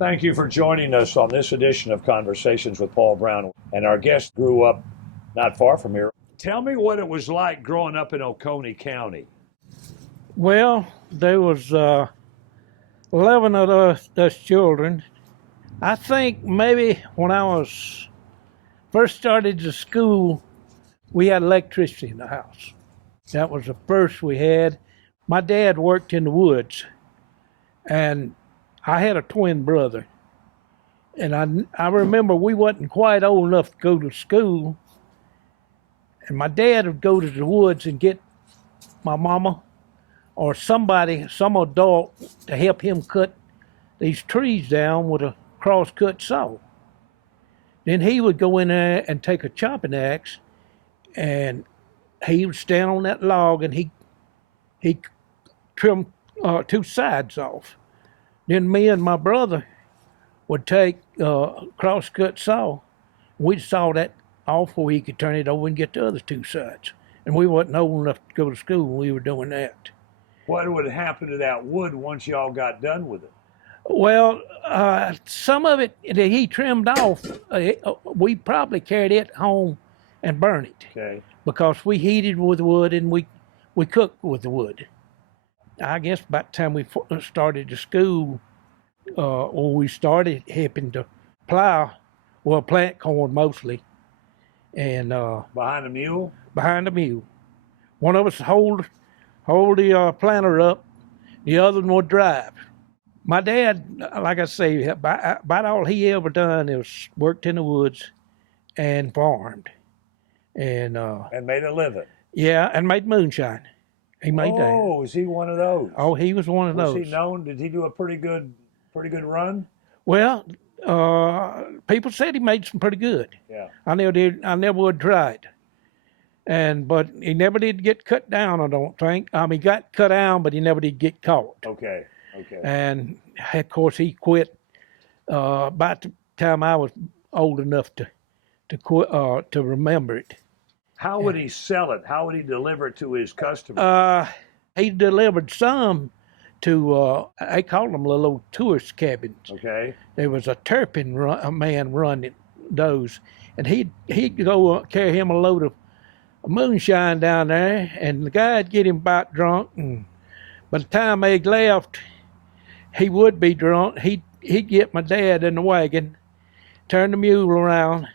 Thank you for joining us on this edition of Conversations with Paul Brown. And our guest grew up not far from here. Tell me what it was like growing up in Oconee County. Well, there was 11 of us children. I think maybe when I was first started to school, we had electricity in the house. That was the first we had. My dad worked in the woods, and I had a twin brother. And I remember we wasn't quite old enough to go to school, and my dad would go to the woods and get my mama or somebody, some adult, to help him cut these trees down with a cross-cut saw. Then he would go in there and take a chopping axe, and he would stand on that log and he trimmed two sides off. Then me and my brother would take a cross-cut saw. We'd saw that off where he could turn it over and get the other two sides. And we wasn't old enough to go to school when we were doing that. What would happen to that wood once y'all got done with it? Well, some of it that he trimmed off, we probably carried it home and burned it. Okay. Because we heated with wood and we cooked with the wood. I guess by the time we started to school, or we started helping to plow, well, plant corn mostly. And behind a mule? Behind a mule. One of us hold the planter up, the other one would drive. My dad, like I say, about all he ever done is worked in the woods and farmed. And made a living. Yeah, and made moonshine. He made that. Oh, was he one of those? Oh, he was one of those. Was he known? Did he do a pretty good run? Well, people said he made some pretty good. Yeah. I never would try it. But he never did get cut down, I don't think. He got cut down, but he never did get caught. Okay. And of course he quit about the time I was old enough to quit, to remember it. How would he sell it? How would he deliver it to his customers? He delivered some to, they called them little old tourist cabins. Okay. There was a Turpin man running those, and he'd go carry him a load of moonshine down there, and the guy'd get him about drunk, and by the time they left, he would be drunk. He'd get my dad in the wagon, turn the mule around,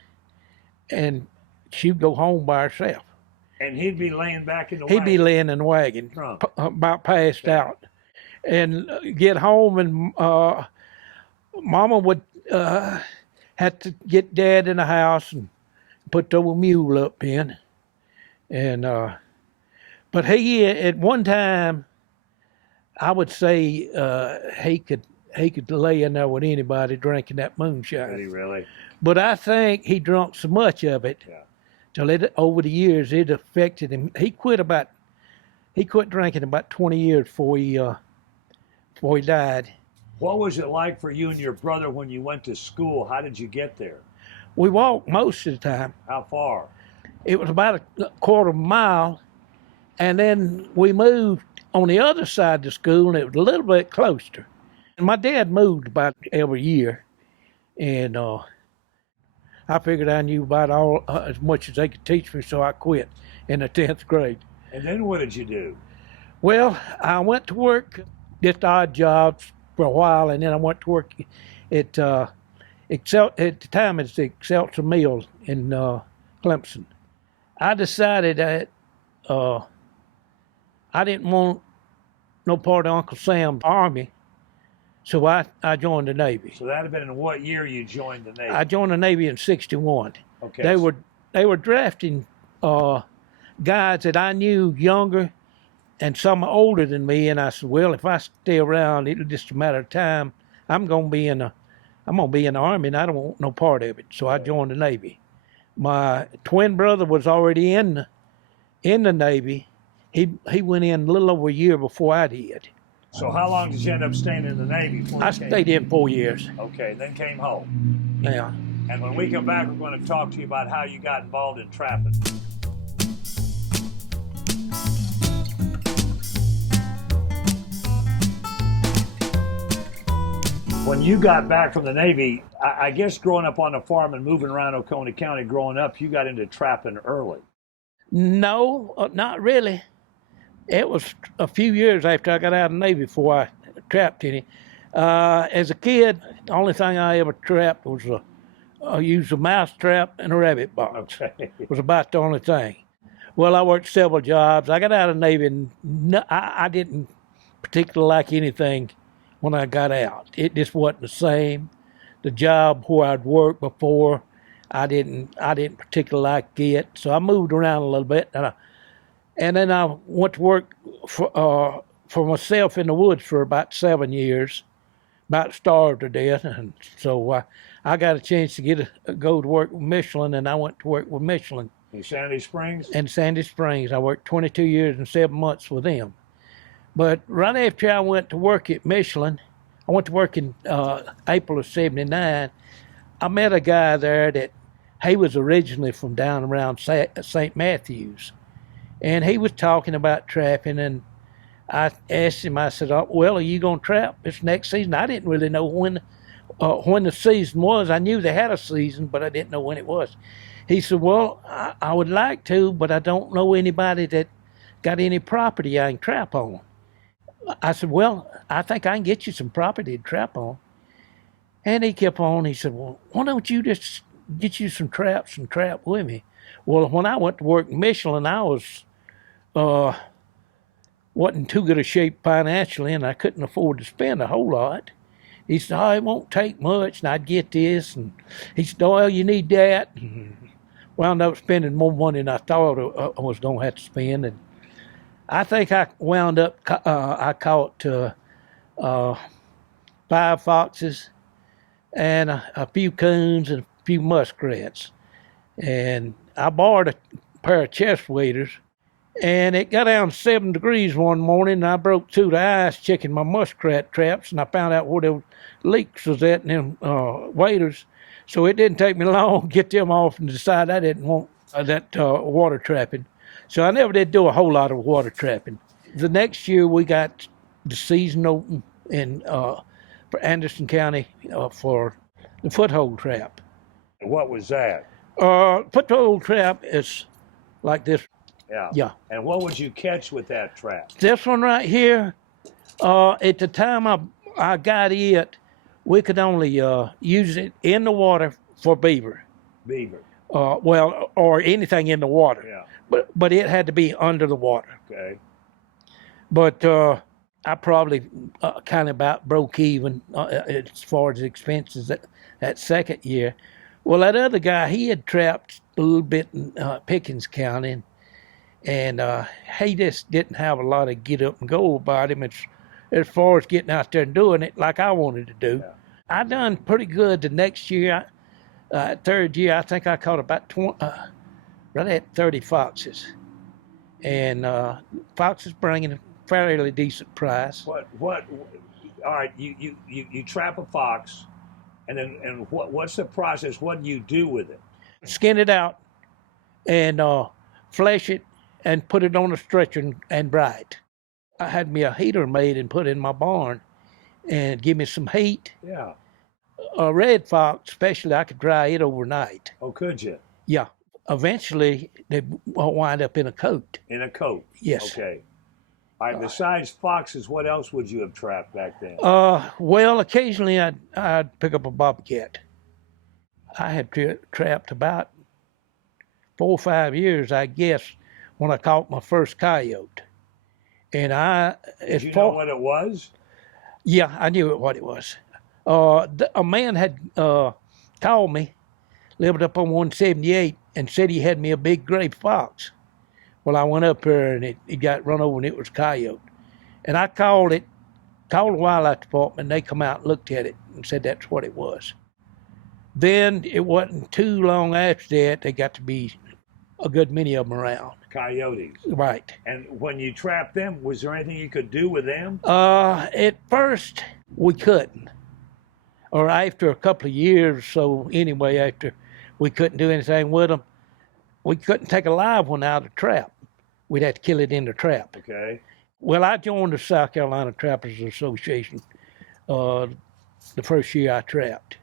and she'd go home by herself. And he'd be laying back in the wagon? He'd be laying in the wagon, about passed out. And get home, and Mama would have to get Dad in the house and put the old mule up in. And but he, at one time, I would say he could lay in there with anybody drinking that moonshine. Did he really? But I think he drunk so much of it, till over the years it affected him. He quit drinking about 20 years before he died. What was it like for you and your brother when you went to school? How did you get there? We walked most of the time. How far? It was about a quarter of a mile, and then we moved on the other side of the school, and it was a little bit closer. And my dad moved about every year, and I figured I knew about as much as they could teach me, so I quit in the 10th grade. And then what did you do? Well, I went to work, just odd jobs for a while, and then I went to work at the time it's the Excelsior Mill in Clemson. I decided that I didn't want no part of Uncle Sam's army, so I joined the Navy. So that had been in what year you joined the Navy? I joined the Navy in '61. Okay. They were drafting guys that I knew younger and some older than me, and I said, well, if I stay around, it'll just a matter of time. I'm gonna be in the Army, and I don't want no part of it. So I joined the Navy. My twin brother was already in the Navy. He went in a little over a year before I did. So how long did you end up staying in the Navy? I stayed in 4 years. Okay, then came home. Yeah. And when we come back, we're going to talk to you about how you got involved in trapping. When you got back from the Navy, I guess growing up on a farm and moving around Oconee County, growing up, you got into trapping early. No, not really. It was a few years after I got out of the Navy before I trapped any. As a kid, the only thing I ever trapped was I used a mouse trap and a rabbit box. Okay. It was about the only thing. Well, I worked several jobs. I got out of the Navy, and I didn't particularly like anything when I got out. It just wasn't the same. The job where I'd worked before, I didn't particularly like it. So I moved around a little bit, and then I went to work for myself in the woods for about 7 years. About starved to death, and so I got a chance to go to work with Michelin, and I went to work with Michelin. In Sandy Springs? In Sandy Springs. I worked 22 years and 7 months with them. But right after I went to work at Michelin, I went to work in April of '79. I met a guy there that he was originally from down around St. Matthews, and he was talking about trapping, and I asked him, I said, "Oh, well, are you going to trap this next season?" I didn't really know when the season was. I knew they had a season, but I didn't know when it was. He said, "Well, I would like to, but I don't know anybody that got any property I can trap on." I said, "Well, I think I can get you some property to trap on." And he kept on. He said, "Well, why don't you just get you some traps and trap with me?" Well, when I went to work in Michelin, I was wasn't too good a shape financially, and I couldn't afford to spend a whole lot. He said, "Oh, it won't take much, and I'd get this." And he said, "Oh, well, you need that." And wound up spending more money than I thought I was going to have to spend. And I think I wound up, I caught 5 foxes and a few coons and a few muskrats. And I borrowed a pair of chest waders, and it got down to 7 degrees one morning, and I broke through the ice checking my muskrat traps, and I found out where the leaks was at in them waders. So it didn't take me long to get them off and decide I didn't want that water trapping. So I never did do a whole lot of water trapping. The next year we got the season open for Anderson County for the foothold trap. What was that? Foothold trap is like this. Yeah. Yeah. And what would you catch with that trap? This one right here, at the time I got it, we could only use it in the water for beaver. Beaver. Well, or anything in the water. Yeah. But it had to be under the water. Okay. But I probably kind of about broke even as far as expenses that second year. Well, that other guy, he had trapped a little bit in Pickens County, and he just didn't have a lot of get up and go about him as far as getting out there and doing it like I wanted to do. Yeah. I done pretty good the next year. Third year, I think I caught about right at 30 foxes. And foxes bringing a fairly decent price. What, all right, you trap a fox, and what's the process? What do you do with it? Skin it out and flesh it and put it on a stretcher and dry it. I had me a heater made and put in my barn and give me some heat. Yeah. A red fox, especially, I could dry it overnight. Oh, could you? Yeah. Eventually, they wind up in a coat. In a coat? Yes. Okay. All right, besides foxes, what else would you have trapped back then? Well, occasionally I'd pick up a bobcat. I had trapped about 4 or 5 years, I guess, when I caught my first coyote. And Did you know what it was? Yeah, I knew what it was. A man had called me, lived up on 178, and said he had me a big gray fox. Well, I went up there and it got run over and it was a coyote. And I called the wildlife department, and they come out and looked at it and said that's what it was. Then it wasn't too long after that, they got to be a good many of them around. Coyotes. Right. And when you trapped them, was there anything you could do with them? At first, we couldn't. Or after a couple of years, so anyway, after we couldn't do anything with them, we couldn't take a live one out of the trap. We'd have to kill it in the trap. Okay. Well, I joined the South Carolina Trappers Association the first year I trapped,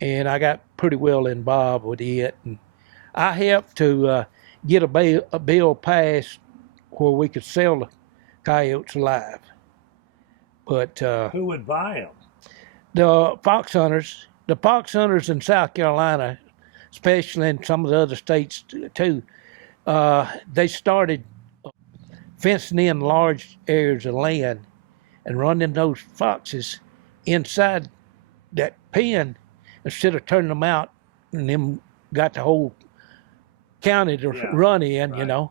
and I got pretty well involved with it. And I helped to get a bill passed where we could sell the coyotes alive. But who would buy them? The fox hunters in South Carolina, especially in some of the other states too, they started fencing in large areas of land and running those foxes inside that pen instead of turning them out and them got the whole county to run in, right. You know.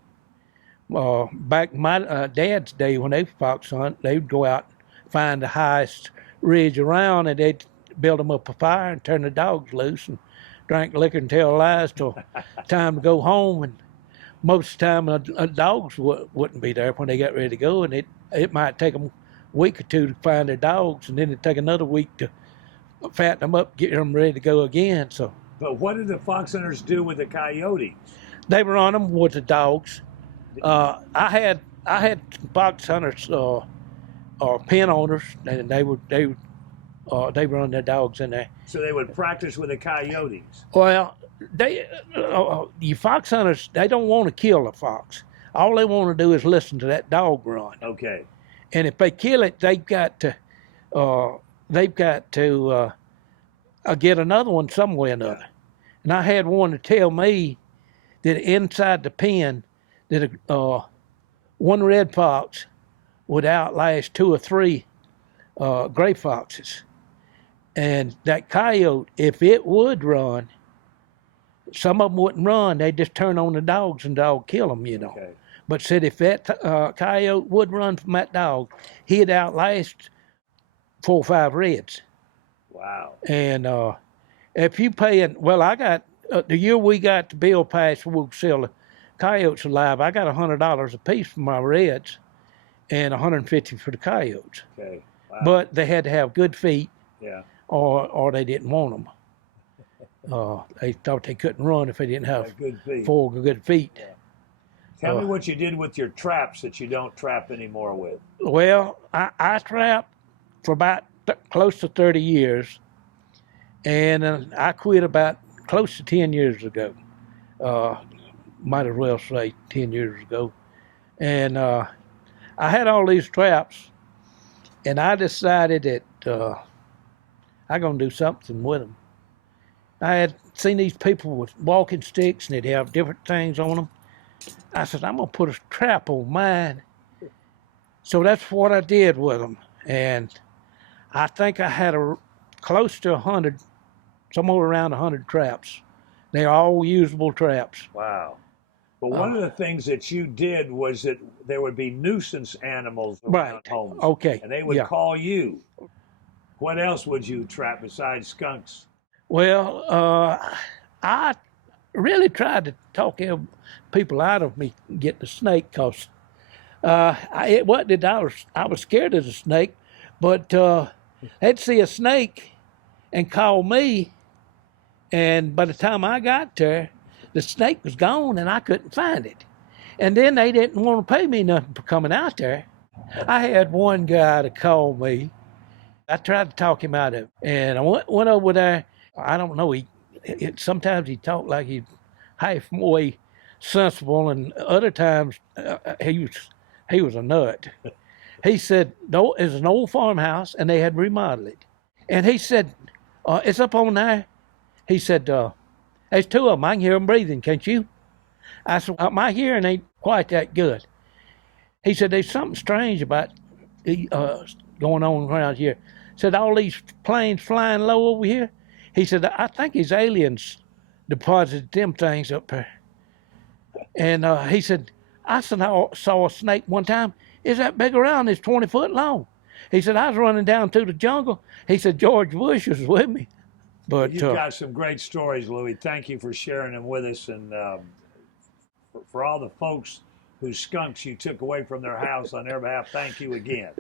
Back in my dad's day when they fox hunt, they'd go out and find the highest ridge around and they'd build them up a fire and turn the dogs loose and drink liquor and tell lies till time to go home. And most of the time the dogs wouldn't be there when they got ready to go, and it might take them a week or two to find their dogs, and then it'd take another week to fatten them up, get them ready to go again. So. But what did the fox hunters do with the coyotes? They were on them with the dogs. I had some fox hunters or pen owners, and they run their dogs in there. So they would practice with the coyotes. Well, you fox hunters, they don't want to kill a fox. All they want to do is listen to that dog run. Okay. And if they kill it, they've got to get another one some way or another. And I had one to tell me that inside the pen, that one red fox would outlast 2 or 3 gray foxes. And that coyote, if it would run, some of them wouldn't run. They'd just turn on the dogs and the dog kill them, you know. Okay. But said if that coyote would run from that dog, he'd outlast 4 or 5 reds. Wow. And if you paying, well, I got, the year we got the bill passed, we'll sell the coyotes alive, I got $100 a piece for my reds and $150 for the coyotes. Okay. Wow. But they had to have good feet. Yeah. Or they didn't want them. They thought they couldn't run if they didn't have good feet. 4 good feet. Yeah. Tell me what you did with your traps that you don't trap anymore with. Well, I trapped for about close to 30 years, and I quit about close to 10 years ago. Might as well say 10 years ago. And I had all these traps, and I decided that I'm going to do something with them. I had seen these people with walking sticks, and they'd have different things on them. I said, I'm going to put a trap on mine. So that's what I did with them. And I think I had close to 100, somewhere around 100 traps. They're all usable traps. Wow. But one of the things that you did was that there would be nuisance animals around homes. Okay. And they would call you. What else would you trap besides skunks? Well, I really tried to talk people out of me getting a snake, because I was scared of the snake, but they'd see a snake and call me, and by the time I got there, the snake was gone and I couldn't find it. And then they didn't want to pay me nothing for coming out there. I had one guy to call me. I tried to talk him out of it, and I went over there. I don't know, sometimes he talked like he's halfway sensible, and other times he was a nut. He said, no, it's an old farmhouse, and they had remodeled it. And he said, it's up on there. He said, there's 2 of them. I can hear them breathing, can't you? I said, my hearing ain't quite that good. He said, there's something strange about going on around here. Said, all these planes flying low over here. He said, I think his aliens deposited them things up there. And he said, I saw a snake one time. It's that big around, it's 20 foot long. He said, I was running down through the jungle. He said, George Bush was with me. But you've got some great stories, Louis. Thank you for sharing them with us. And for all the folks whose skunks you took away from their house on their behalf, thank you again.